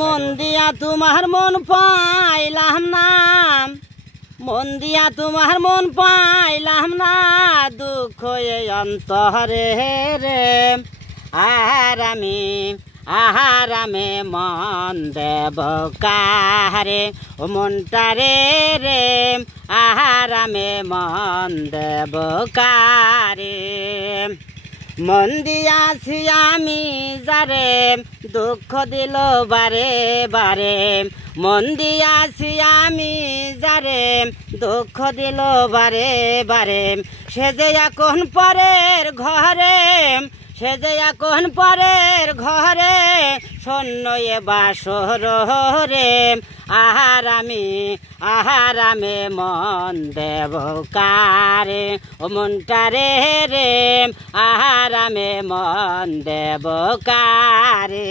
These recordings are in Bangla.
মন দিয়া তোমার মন পাইলাম না, মন দিয়া তোমার মন পাইলাম না, দুঃখ এই অন্তরে রে। আহারামে মন দেব কারে, ও মনটারে রে আহারামে মন দেব কারে। মন দিয়াছি আমি যারে দুঃখ দিল বারে বারে, মন দিয়াছি আমি যারে দুঃখ দিল বারে বারে, সে যে এখন পরের ঘরে, সে যে এখন পরের ঘরে শূন্য এ বাসর রে। আহারামে মন দেব কারে, ও মনটারে রে আহারামে মন দেব কারে।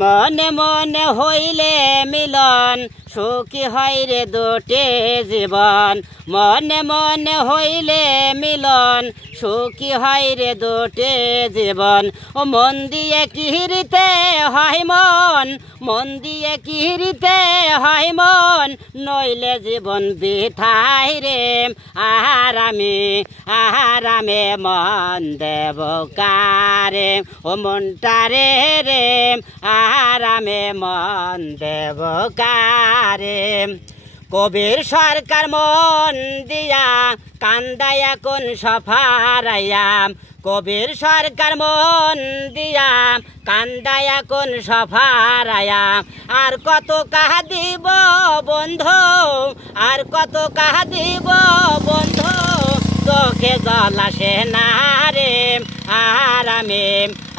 মনে মনে হইলে মিলন সুখী হয় রে দুটি জীবন, মনে মনে হইলে মিলন সুখী হয় রে দুটি জীবন। ও মন দিয়ে কিরিতে হয় মন, মন দিয়ে কিরিতে হয় মন, নইলে জীবন বৃথাই রে। আহারামে মন দেব কারে, ও মনটারে রে আহারামে মন দেব কারে। কবির সরকার মন দিয়া কান্দায়া কোন সফারাইয়া, কবির সরকার মন দিয়া কান্দায়া কোন সফারাইয়া। আর কত কাহা দিব বন্ধু, আর কত কাহা দিব বন্ধু, চোখে জল আসে না রে।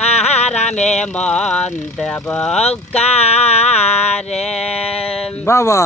আহারামে মন দেব কারে। বাবা।